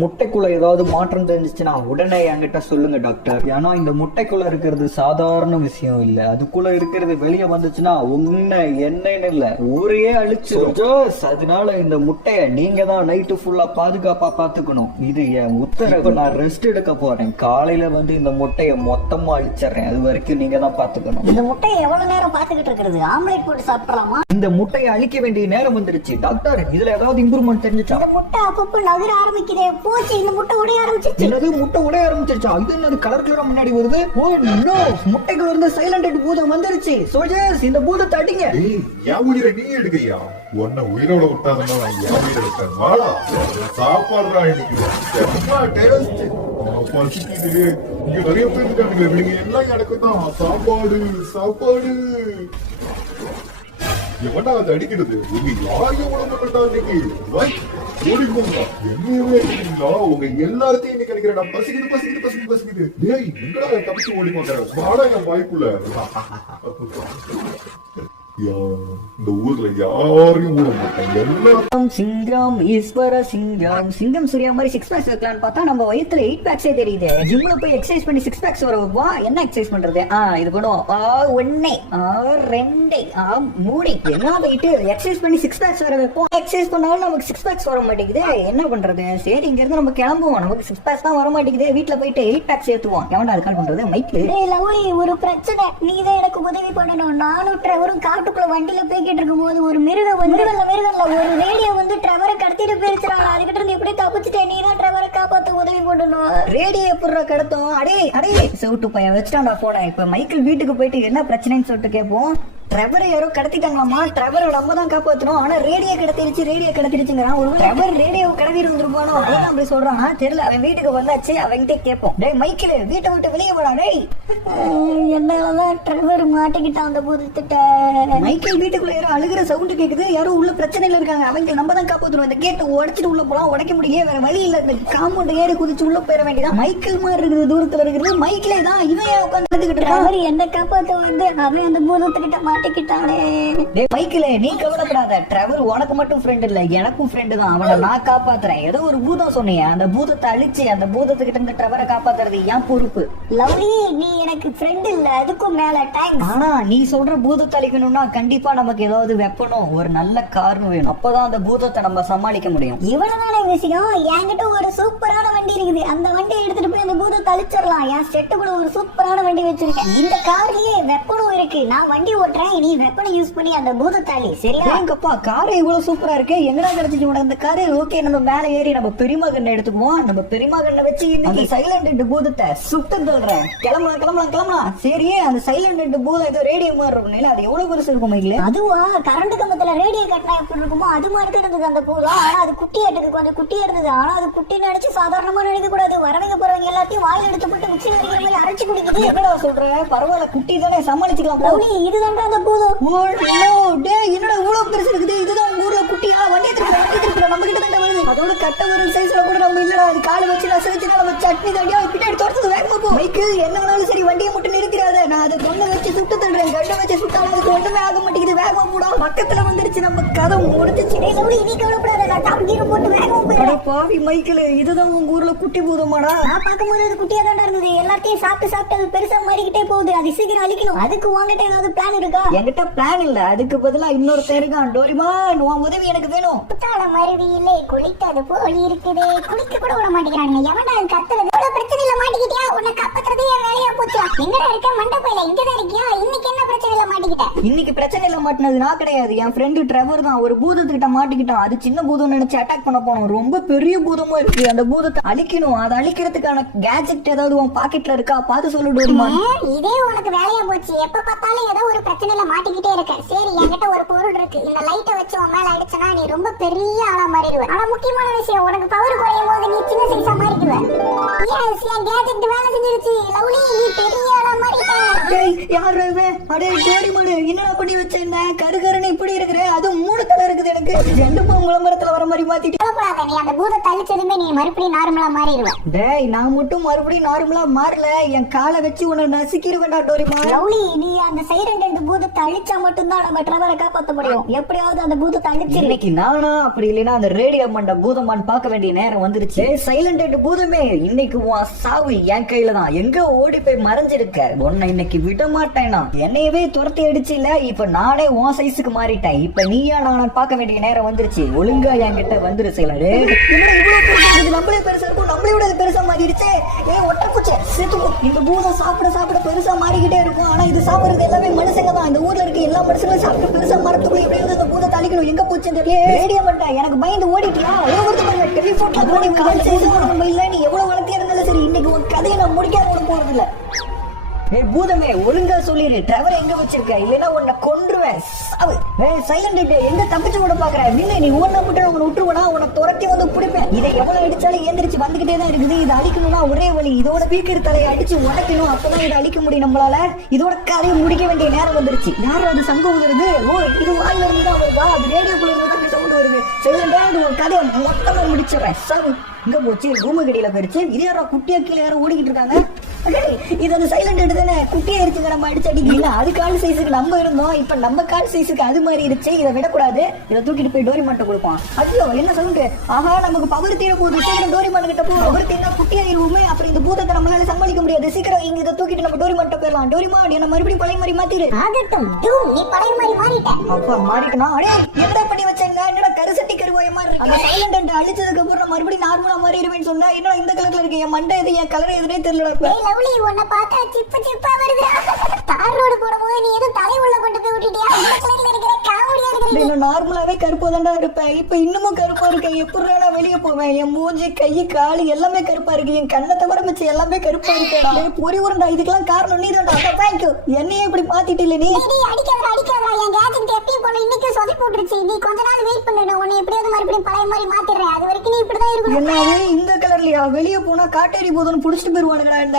முட்டைக்குள்ள ஏதாவது மாற்றம் தெரிஞ்சிச்சுன்னா உடனே என்கிட்ட சொல்லுங்க டாக்டர். ஏன்னா இந்த முட்டைக்குள்ள இருக்கிறது சாதாரண விஷயம் இல்ல. அதுக்குள்ள இருக்கிறது வெளியே வந்துச்சுன்னா உன்னை என்னன்னு இல்ல ஊரையே அழிச்சிடும். அதனால இந்த முட்டைய நீங்க தான் நைட்டு ஃபுல்லா பாதுகாப்பா பாத்துக்கணும். இது என் உத்தரவு. நான் ரெஸ்ட் எடுக்க போறேன். காலையில வந்து இந்த முட்டைய மொத்தமா அழிச்சிடுறேன். அது வரைக்கும் நீங்க தான் பாத்துக்கணும். இந்த முட்டையை எவ்வளவு நேரம் பாத்துக்கிட்டு இருக்கிறது? ஆம்லேட் போட்டு சாப்பிடலாமா? இந்த முட்டையை அழிக்க வேண்டிய நேரம் வந்துருச்சு டாக்டர். இதுல ஏதாவது இம்ப்ரூவ்மெண்ட் தெரிஞ்சுச்சா? இந்த முட்டை அப்பப்போ நகர ஆரம்பிக்குதே. போச்சு, இந்த முட்டை உடைய ஆரம்பிச்சிருச்சு. என்னது முட்டை உடைய ஆரம்பிச்சிருச்சா? இது என்னது கலர் கலரா முன்னாடி வருது? ஓ நோ, முட்டைக்குள்ள இருந்து சைலண்ட் பூதம் வந்துருச்சு. சோல்ஜர்ஸ், இந்த பூதத்தை அடிங்க. ஏன் உயிரை நீ எடுக்கையா? உன்னை உயிரோட விட்டாதன்னா நான் ஏன் உயிரை எடுத்தேன்? வாடா சாப்பாடுறா. இன்னைக்கு பசிக்குது. இங்க நிறைய பேர் இருக்காங்க. நீங்க எல்லாம் எனக்கு தான் சாப்பாடு சாப்பாடு. எவன்டா அது அடிக்கிறது? உங்க யாரையும் விட மாட்டா இன்னைக்கு. ஓடிக்கோங்க. என்னையுமே அடிக்கிறீங்களா? உங்க எல்லாத்தையும் இன்னைக்கு அடிக்கிறேன். பசிக்குது பசிக்குது பசிக்குது பசிக்குது. டேய் எங்கடா தப்பிச்சு ஓடிக்கோங்க. வாடா என் வாய்ப்புல. இந்த ஊர்ல யாரையும் விட மாட்டாங்க. எல்லாம் சிங்கம் ஈஸ்வர சிங்கம். சிங்கம் சூர்யா மாதிரி 6 பேக்ஸ் வைக்கலாம்னு பார்த்தா நம்ம வயித்துல 8 பேக்ஸே தெரியுது. ஜிம்ல போய் எக்ஸசைஸ் பண்ணி 6 பேக்ஸ் வர வா. என்ன எக்ஸசைஸ் பண்றது? இது பண்ணுவோம். 1 2 3 என்ன வெயிட் எக்ஸசைஸ் பண்ணி 6 பேக்ஸ் வர வைப்போம். எக்ஸசைஸ் பண்ணாலும் நமக்கு 6 பேக்ஸ் வர மாட்டேங்குது. என்ன பண்றது? சரி, இங்க இருந்து நம்ம கிளம்புவோம். நமக்கு 6 பேக்ஸ் தான் வர மாட்டேங்குது. வீட்டுல போயிட்டு 8 பேக்ஸ் ஏத்துவோம். எவன்டா அது கால் பண்றது? மைக்கு. ஒரு பிரச்சனை. நீ தான் எனக்கு உதவி பண்ணணும். நானும் டிரைவரும் காட்டுக்குள்ள வண்டியில போய்கிட்டு இருக்கும் போது ஒரு மிருகம் ஒரு ரேடியோ வந்து டிரைவரை கடத்திட்டு போயிருச்சாங்க. அதுகிட்ட இருந்து எப்படி தப்பிச்சுட்டேன்? நீ தான் டிரைவரை காப்பாத்த உதவி பண்ணணும். ரேடியோ எப்படி கடத்தும்? அடே செவுட்டு பையன் வச்சுட்டான் போன. இப்ப மைக்கேல் வீட்டுக்கு போயிட்டு என்ன பிரச்சனைன்னு சொல்லிட்டு கேட்போம். டிரைவரை யாரோ கடத்திட்டாங்களாமா. டிரைவரை நம்ம தான் காப்பாத்தணும். ஆனா ரேடியோ கடத்திருச்சுங்கிறான். ஒரு டிரைவர் ரேடியோ கடத்தி இருந்திருப்பானோ? அதான் அப்படி சொல்றான். தெரியல. அவன் வீட்டுக்கு வந்தாச்சு. அவன்கிட்ட கேட்போம். டேய் மைக்கேல், வீட்டை விட்டு வெளியே போடா. டேய் என்னாலதான் டிரைவர் மாட்டிக்கிட்டான் அந்த பூதத்திட்ட. மைக்கேல் வீட்டுக்குள்ள யாரோ அழுகிற சவுண்ட் கேக்குது. யாரோ உள்ள பிரச்சனையில இருக்காங்க. அவங்க நம்ம தான் காப்பாத்தணும். இந்த கேட்டு உடைச்சிட்டு உள்ள போலாம். உடைக்க முடியும், வேற வழி இல்ல. இந்த காம்பவுண்ட் ஏறி குதிச்சு உள்ள போயிட வேண்டியதான். மைக்கேல் மாதிரி இருக்குது தூரத்துல இருக்கிறது. மைக்கேலே தான். இவன் ஏன் உட்காந்துக்கிட்டு இருக்கான்? என்ன காப்பாத்த வந்து அவன் அந்த பூதத்துக்கிட்ட மாட்டிக்கிட்டானே. மைக்கேலே, நீ கவலைப்படாத. டிரைவர் உனக்கு மட்டும் ஃப்ரெண்ட் இல்ல, எனக்கும் ஃப்ரெண்டு தான். அவனை நான் காப்பாத்துறேன். ஏதோ ஒரு பூதம் சொன்னீங்க. அந்த பூதத்தை அழிச்சு அந்த பூதத்துக்கிட்ட இருந்து டிரைவரை காப்பாத்துறது என் பொறுப்பு. லவ்லி, நீ எனக்கு ஃப்ரெண்ட் இல்ல, அதுக்கும் மேல தேங்க்ஸ். ஆனா நீ சொல்ற பூதத்தை அழிக்கணும்னா கண்டிப்பா நமக்கு ஏதாவது வெப்பனும், ஒரு நல்ல காரணம் வேணும். அப்பதான் அந்த பூதத்தை நம்ம சமாளிக்க முடியும். இவ்வளவுதான விஷயம். என்கிட்ட ஒரு சூப்பரான வண்டி இருக்குது. அந்த வண்டியை எடுத்துட்டு போய் அந்த பூதத்தை அழிச்சிடலாம். என் செட்டுக்குள்ள ஒரு சூப்பரான வண்டி வச்சிருக்கேன். இந்த கார்லயே வெப்பனும் இருக்கு. நான் வண்டி ஓட்டுறேன், நீ வெப்பனை யூஸ் பண்ணி அந்த பூதத்தை அழி. சரியா? எங்கப்பா கார் இவ்வளவு சூப்பரா இருக்கு. எங்கடா கிடைச்சிச்சு உனக்கு இந்த காரு? ஓகே, நம்ம மேல ஏறி நம்ம பெரியமா கண்ணை எடுத்துக்குவோம். நம்ம பெரியமா கண்ணை வச்சு இன்னைக்கு சைலண்ட் பூதத்தை சுட்டு தள்ளுறேன். கிளம்பலாம். சரி, அந்த சைலண்ட் பூதம் ஏதோ ரேடியோ மாதிரி இருக்கும். அது எவ்வளவு பெருசு இருக்கும் மைக்கில்? அதுவா கரண்ட் கம்பத்துல ரேடியோ கட்டினா எப்படி இருக்குமோ அது மாதிரி இருந்தது அந்த பூதம். ஆனா அது குட்டியாட்டுக்கு கொஞ்சம் குட்டியா இருந்தது. ஆனா அது குட்டி நினைச்சு சாதாரணமா நினைக்க கூடாது. வரவங்க போறவங்க எல்லாத்தையும் வாயில் எடுத்து போட்டு மிக்சி வரைக்கிற மாதிரி அரைச்சு குடிக்குது. என்னடா சொல்ற? பரவாயில்ல, குட்டி தானே, சமாளிச்சுக்கலாம். இதுதான் அந்த பூதம். என்னடா இவ்வளவு பெருசு இருக்குது? இதுதான் உங்க ஊர்ல குட்டியா? வண்டி திருப்பி நம்ம கிட்ட தான் வருது. அதோட கட்ட ஒரு சைஸ்ல கூட நம்ம இல்லடா. அது காலை வச்சு நசரிச்சுனா நம்ம சட்னி தடியா பின்னாடி தொடர்ந்து வேகமா போ. மைக்கு, என்னன்னாலும் சரி வண்டியை மட்டும் நிறுத்திடாத. நான் அதை கொண்டு வச்சு சுட்டு தள்ளுறேன். கண்ணை வச்சு சுட்டாலும் அதுக்கு ஒண்ணுமே ஆக மாட்டேங்குது. வேகமா போடா. பக்கத்துல வந்துருச்சு. நம்ம கதை முடிஞ்சிச்சு. நீ கவலைப்படாத, நான் டாப் கீர் போட்டு வேகமா போயிடுறேன். பாவி மைக்கில், இதுதான் உங்க ஊர்ல குட்டி பூதமாடா? நான் பார்க்கும்போது அது குட்டியா தான் இருந்தது. எல்லாத்தையும் சாப்பிட்டு அது பெருசா மாறிக்கிட்டே போகுது. அது சீக்கிரம் அழிக்கணும். அதுக்கு உங்ககிட்ட ஏதாவது பிளான் இருக்கா? என்கிட்ட பிளான் இல்ல. அதுக்கு பதிலா இன்னொருத்தர் இருக்கான். டோரிமான், உன் உதவி எனக்கு வேணும். புத்தால மருவியிலே குளித்தது போல் இருக்குது. குளிக்க கூட விட மாட்டேங்கிறாங்க. எவன்டா கத்துறது? இவ்வளவு பிரச்சனையில மாட்டிக்கிட்டியா? உன்னை காப்பாத்துறது என் வேலையா போச்சு. எங்கடா இருக்க? மண்டபையில இங்கதான் இருக்கியா? இன்னைக்கு என்ன பிரச்சனையில மாட்டிக்கிட்ட? இன்னைக்கு பிரச்சனையில மாட்டினது நான் கிடையாது, என் ஃப்ரெண்டு டிரைவர் தான். ஒரு பூதத்துக்கிட்ட மாட்டிக்கிட்டான். அது சின்ன பூதம் நினைச்சு அட்டாக் பண்ண போனோம். ரொம்ப பெரிய பூதமா இருக்கு. அந்த பூதத்தை அழிக்கணும். அதை அழிக்கிறதுக்கான கேஜெட் ஏதாவது உன் பாக்கெட்ல இருக்கா? பார்த்து சொல்லு டோரிமான். இதே உனக்கு வேலையா போச்சு. எப்ப பார்த்தாலும் ஏதோ ஒரு பிரச்சனையில மாட்டிக்கிட்டே இருக்க. சரி, என்கிட்ட ஒரு பொருள் இருக்கு. இந்த லைட்டை வச்சு உன் மேல அடிச்சனா நீ ரொம்ப பெரிய ஆளா மாறிடுவ. ஆனா முக்கியமான விஷயம், உனக்கு பவர் குறையும் போது நீ சின்ன சைஸா மாறிடுவ. எஸ், என் கேஜெட் வேலை செஞ்சிருச்சு. லவ்லி, நீ பெரிய ஆளா மாறிட்ட. யாரு அடே டோரிமான் என்னடா பண்ணி வச்சேன் கருகருன்னு இப்படி இருக்கிற அது 3 தலை இருக்குது எனக்கு 2 பூ விளம்பரத்துல வர மாதிரி மாத்திட்டு நீ அந்த பூதத்தை அழிச்சதுமே நீ மறுபடியும் நார்மலா மாறிடுவ. டேய் நான் மட்டும் மறுபடியும் நார்மலா மாறல என் காலை வச்சு உன்னை நசுக்கிடுவேன்டா டோரிமான். லவ்லி நீ அந்த சைலண்ட் பூதத்தை அழிச்சா மட்டும்தான் நம்ம ட்ரெவரை காப்பாற்ற முடியும். எப்படியாவது அந்த பூதத்தை அழிச்சிரு. இன்னைக்கு நானா அப்படி இல்லைன்னா அந்த ரேடியோ மண்ட பூதமான் பார்க்க வேண்டிய நேரம் வந்துருச்சு. சைலண்ட் பூதமே இன்னைக்கு உன் சாவு என் கையில தான். எங்க ஓடி போய் மறைஞ்சிருக்க உன்னை இன்னைக்கு விட மாட்டேனா. என்னையவே துரத்தி அடிச்சு இல்ல இப்ப நானே உன் சைஸுக்கு மாறிட்டேன். இப்ப நீயா நான் பார்க்க வேண்டிய நேரம் வந்துருச்சு. ஒழுங்கா என்கிட்ட வந்துரு சைலண்ட். நம்மளே பெருசா இருக்கும் நம்மளே விட பெருசா மாறிடுச்சு. ஒட்டப்பூச்சி செத்துக்கும். இந்த பூதம் சாப்பிட சாப்பிட பெருசா மாறிக்கிட்டே இருக்கும். ஆனா இது சாப்பிடுறது எல்லாமே மனுஷங்க தான். இந்த ஊர்ல இருக்க எல்லா மனுஷங்களும் சாப்பிட்டு பெருசா மரத்துக்குள்ள எப்படியாவது இந்த பூதத்தை அழிக்கணும். எங்க போச்சுன்னு தெரியல. ரேடியோ மாட்டேன் எனக்கு பயந்து ஓடிட்டியா. டெலிபோன் நீ எவ்வளவு வளர்த்தியா இருந்தாலும் சரி இன்னைக்கு உன் கதையை நான் முடிக்காம போறது இல்ல. பூதமே ஒழுங்கா சொல்லிடு ட்ரெவர் எங்க வச்சிருக்க இல்லைன்னா உன்னை கொன்றுவேன். சைலண்ட் எங்க தப்பிச்சு கூட பாக்குற இல்ல நீ ஓட மட்டும் உன்னை விட்டுருவனா உன்னை துரத்தி வந்து பிடிப்பேன். இதை எவ்வளவு அடிச்சாலும் ஏந்திரிச்சு வந்துகிட்டே தான் இருக்குது. இதை அழிக்கணும்னா ஒரே வழி இதோட பீக்கர் தலையை அடிச்சு உடைக்கணும். அப்பதான் இதை அழிக்க முடியும் நம்மளால. இதோட கதையை முடிக்க வேண்டிய நேரம் வந்துருச்சு. யாரும் அது சங்கம் வருது. ஓ இது வாயில இருந்து தான் வருதா. அது ரேடியோக்குள்ள இருந்து தான் சவுண்ட் வருது. சைலண்டா ஒரு கதையை மொத்தமா முடிச்சிடறேன். சாவு இங்க போச்சு ரூமு கடியில போயிருச்சு. இது யாரோ குட்டியா கீழே யாரும் ஓடிக்கிட்டு இருக்காங்க. இது அந்த சைலண்ட் எடுத்தானே குட்டியா இருந்துச்சு நம்ம அடிச்சு அடிக்கல. அது கால் சைஸுக்கு நம்ம இருந்தோம். இப்ப நம்ம கால் சைஸுக்கு அது மாதிரி இருந்துச்சு. இதை விடக்கூடாது. இதை தூக்கிட்டு போய் டோரிமான் கொடுப்பான். ஐயோ என்ன சவுண்ட். ஆஹா நமக்கு பவர் தீர போகுது. சீக்கிரம் டோரிமான் கிட்ட போ. பவர் தீர்னா குட்டியாயிருவோமே. அப்புறம் இந்த பூதத்தை நம்மளால சமாளிக்க முடியாது. சீக்கிரம் இங்க இதை தூக்கிட்டு நம்ம டோரிமான் போயிடலாம். டோரிமான் என்ன மறுபடியும் பழைய மாதிரி மாத்திரு. நீ பழைய மாதிரி மாறிட்ட. அப்ப மாறிட்டனா அடே என்ன பண்ணி வச்சாங்க. என்னடா கருசட்டி கருவாய மாதிரி இருக்கு. அந்த சைலண்ட் அழிச்சதுக்கு அப்புறம் மறுபடியும் நார்மலா மாறிடுவேன்னு சொன்னா என்ன இந்த கலர்ல இருக்கு. என் மண்டை எது என் கலர் எதுனே தெரியல. லவ்லி உன்னை பார்த்தா சிப்பு சிப்பா வருது. தார் ரோடு போடும்போது நீ எதுவும் தலை உள்ள கொண்டு போய் விட்டுட்டியா. இந்த கலர்ல இருக்கிற காமெடியா இருக்கு. நான் நார்மலாவே கருப்பா தான்டா இருப்பேன். இப்ப இன்னமும் கருப்பா இருக்கேன். எப்படி நான் வெளியே போவேன். என் மூஞ்சி கை காலு எல்லாமே கருப்பா இருக்கு. என் கண்ணை தவிர மிச்சம் எல்லாமே கருப்பா இருக்கேன். பொறி உருண்டா இதுக்கெல்லாம் காரணம் நீ தான்டா. தேங்க்யூ என்னையே இப்படி மாத்திட்டு இல்ல நீ. அடிக்காத என் கேஜெட் எப்பயும் போல இன்னைக்கு சொதி போட்டுருச்சு. நீ கொஞ்ச நாள் வெயிட் பண்ணு. உன்னை எப்படியாவது மறுபடியும் பழைய மாதிரி மாத்திடுறேன். அது வரைக்கும் நீ இப்படிதான் இருக்கணும். என்னவே இந்த கலர்லயா. வெளியே போனா காட்டேரி போதுன்னு புடிச்சிட்டு போயிருவானுங்களா. இந்த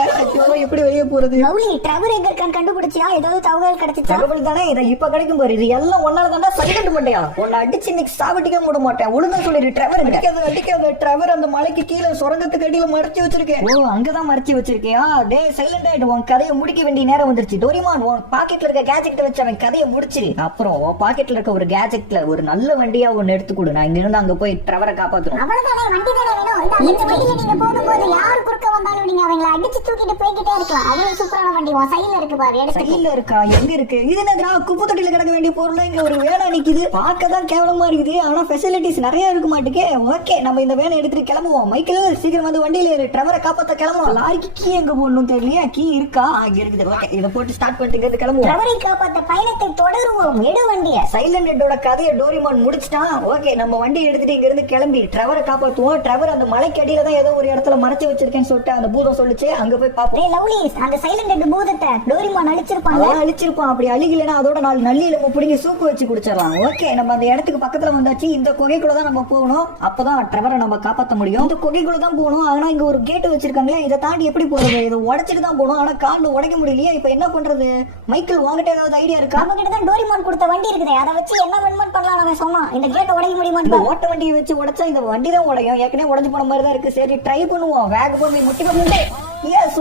எப்படி வெளியே போறது. லவ்லி ட்ரெவர் எங்க இருக்கான்னு கண்டுபிடிச்சியா. ஏதாவது தகவல் கிடைச்சிச்சா. தகவல் தானே இதை இப்ப கிடைக்கும் பாரு. இது எல்லாம் ஒன்னால தாண்டா சைலண்ட் மாட்டியா. உன்னை அடிச்சு இன்னைக்கு சாவட்டிக்க மூட மாட்டேன். ஒழுங்கா சொல்லிடு ட்ரெவர் அடிக்காத. ட்ரெவர் அந்த மலைக்கு கீழே சுரங்கத்துக்கு அடியில மறைச்சு வச்சிருக்கேன். ஓ அங்கதான் மறைச்சு வச்சிருக்கியா. டே சைலண்ட் ஆயிட்டு உன் கதையை முடிக்க வேண்டிய நேரம் வந்துருச்சு. டோரிமான் உன் பாக்கெட்ல இருக்க கேஜெட் வச்சு அவன் கதையை முடிச்சிரு. அப்புறம் உன் பாக்கெட்ல இருக்க ஒரு கேஜெட்ல ஒரு நல்ல வண்டியா ஒன்னு எடுத்து கொடு. நான் இங்க இருந்து அங்க போய் ட்ரெவரை காப்பாத்துறோம். அவ்வளவுதானே வண்டி தானே வேணும். இந்த வண்டியில நீங்க போகும்போது யாரு குறுக்க வந்தாலும் நீங்க அவங்களை அடிச்சு தூக்கிட்டு போய்கிட்டே இருக்கலாம். அவ்வளவு சூப்பரான வண்டி உன் சைடுல இருக்கு பாரு. சைடுல இருக்கா எங்க இருக்கு. இது என்னடா குப்பை தொட்டில கிடக்க வேண்டிய பொருள் இங்க ஒரு வேலை நிக்குது. பார்க்கதான் கேவலமா இருக்குது. ஆனா ஃபெசிலிட்டிஸ் நிறைய இருக்க மாட்டேங்க. ஓகே நம்ம இந்த வேனை எடுத்துட்டு கிளம்புவோம். மைக்கேல் சீக்கிரம் வந்து வண்டியில ஏறு. ட்ரெவரை காப்பாத்த கிளம்புவோம். லாரிக்கு கீ எங்க போடணும் தெரியலையா. கீ இருக்கா அங்க இருக்குது. ஓகே இதை போட்டு ஸ்டார்ட் பண்ணிட்டு கிளம்புவோம். ட்ரெவரை காப்பாத்த பயணத்தை தொடருவோம். எடு வண்டிய. சைலண்டோட கதையை டோரிமான் முடிச்சிட்டான். ஓகே நம்ம வண்டி எடுத்துட்டு இங்க இருந்து கிளம்பி ட்ரெவரை காப்பாத்துவோம். ட்ரெவர் அந்த மலைக்கு அடியில தான் ஏதோ ஒரு இடத்துல மறைச்சு வச்சிருக்கேன்னு சொல்லிட்டு அந்த பூதம் சொல்லிச்சு. அங்க போய் பாப்போம். லவ்லி அந்த சைலண்ட் பூதத்தை டோரிமான் அழிச்சிருப்பான். அப்படி அழிகலனா அதோட 4 நல்லி எலும்பு புடிங்கி சூப்பு வச்சு குடிச்சிடலாம். ஓகே நம்ம அந்த இடத்துக்கு பக்கத்துல வந்தாச்சு. இந்த குகைக்குள்ள தான் நம்ம போகணும். அப்பதான் ட்ரெவரை நம்ம காப்பாற்ற முடியும். இந்த குகைக்குள்ள தான் போகணும். ஆனா இங்க ஒரு கேட் வச்சிருக்காங்களே. இதை தாண்டி எப்படி போறது. இதை உடைச்சிட்டு தான் போகணும். ஆனா கால்ல உடைக்க முடியலையே. இப்ப என்ன பண்றது. மைக்கேல் வாங்கிட்ட ஏதாவது ஐடியா இருக்கா. நம்ம கிட்ட தான் டோரிமான் கொடுத்த வண்டி இருக்குது. அதை வச்சு என்ன வென்மென்ட் பண்ணலாம் நம்ம சொன்னோம். இந்த கேட்டை உடைக்க முடியுமா. இந்த ஓட்ட வண்டியை வச்சு உடைச்சா இந்த வண்டி தான் உடையும். ஏற்கனவே உடைஞ்சு போன மாதிரி தான் இருக்கு. சரி ட்ரை பண்ணுவோம். வேக போய் முட்டி போட்டு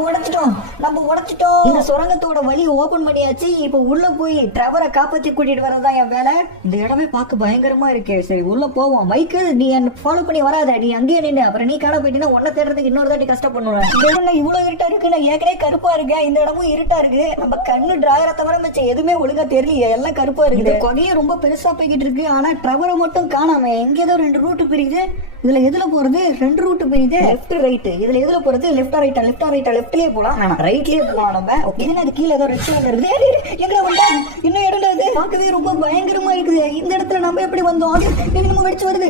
உடைச்சிட்டோம். நம்ம உடைச்சிட்டோம். இந்த சுரங்கத்தோட வழி ஓபன் பண்ணியாச்சு. இப்ப உள்ள போய் ட்ரெவரை காப்பாத்தி கூட்டிட்டு வரதான் என் வேலை. இந்த இடமே பார்க்க பயங்கரமா இருக்கு. சரி உள்ள போவோம். மைக்கேல் நீ என்ன ஃபாலோ பண்ணி வராத. நீ அங்கேயே நின்று அப்புறம் நீ காண போயிட்டீங்கன்னா உன்னை தேடுறதுக்கு இன்னொரு தாட்டி கஷ்டப்படுவேன். இந்த இடம் இவ்வளவு இருட்டா இருக்கு. நான் ஏற்கனவே கருப்பா இருக்கேன். இந்த இடமும் இருட்டா இருக்கு. நம்ம கண்ணு டிராயரை தவிர மிச்சம் எதுவுமே ஒழுங்கா தெரியல. எல்லாம் கருப்பா இருக்குது. கொகையும் ரொம்ப பெருசா போய்கிட்டு இருக்கு. ஆனா ட்ரெவரை மட்டும் காணாம. எங்கேதோ 2 ரூட் பிரியுது. இதுல எதுல போறது. 2 ரூட் பிரியுது. Left right. இதுல எதுல போறது. லெஃப்டா ரைட்டா. லெஃப்ட்லயே போலாம். ரைட்லயே போலாம். நம்ம ஓகே அது கீழே ஏதோ ரெட் கலர்ல இருக்குது. எங்க வந்தா இன்னும் இடம் அது பார்க்கவே ரொம்ப பயங்கரமா இருக்குது. இந்த இடத்துல நம்ம எப்படி வந்தோம். நீங்க நம்ம வெடிச்சு வருது.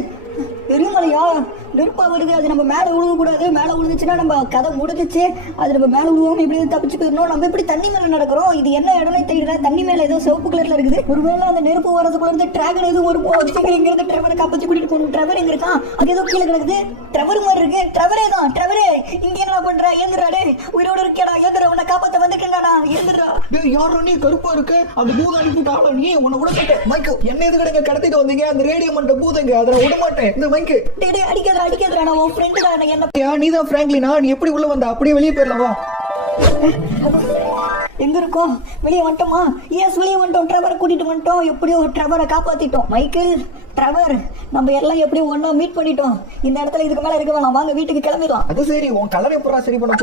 பெருமலையா நெருப்பா வருது, அது நம்ம மேல விழுக கூடாது. மேல விழுந்துச்சுன்னா நம்ம கதை முடிஞ்சிச்சு. அது நம்ம மேல விழுவோம், இப்படி தப்பிச்சு போயிடணும். நம்ம இப்படி தண்ணி மேல நடக்கிறோம். இது என்ன இடம்னே தெரியல. தண்ணி மேல ஏதோ சிவப்பு கலர்ல இருக்குது. ஒருவேளை அந்த நெருப்பு வரதுக்குள்ள இருந்து டிராகன் எதுவும் ஒரு சீக்கிரம் இங்க இருந்து ட்ரெவரை காப்பாத்தி கூட்டிட்டு போகணும். ட்ரெவர் எங்க இருக்கான்? அது ஏதோ கீழே கிடக்குது. ட்ரெவர் மாதிரி இருக்கு. ட்ரெவரே தான். ட்ரெவரே இங்க என்ன பண்ற? ஏந்திராடே, உயிரோட இருக்கேடா. ஏந்திர, உன்னை காப்பாத்த வந்துட்டேன்டா. இருந்துடா. யாரோ நீ கருப்பா இருக்கு, அந்த பூதம் அனுப்பிட்டாளோ நீ, உன்னை விட மாட்டேன். மைக்கு என்ன இது கிடங்க கடத்திட்டு வந்தீங்க? அந்த ரேடியோ மண்ட பூதங்க, அதை விட மாட்டேன். இந்த மைக்கு டேய் அடிக்காதடா, நான் உன் ஃப்ரெண்டுடா. என்ன நீ தான் பிராங்க்லினா? நீ எப்படி உள்ள வந்த? அப்படியே வெளியே போயிடலாமா? எங்க இருக்கோம்? வெளியே வந்துட்டோமா? எஸ், வெளியே வந்துட்டோம். ட்ரெவரை கூட்டிட்டு வந்துட்டோம். எப்படியோ ட்ரெவரை காப்பாத்திட்டோம். மைக்கேல், ட்ரெவர், நம்ம எல்லாம் எப்படியோ ஒண்ணா மீட் பண்ணிட்டோம். இந்த இடத்துல இதுக்கு மேல இருக்க வேணாம். வாங்க வீட்டுக்கு கிளம்பிடலாம். அது சரி, உன் கலரை பூரா சரி பண்ண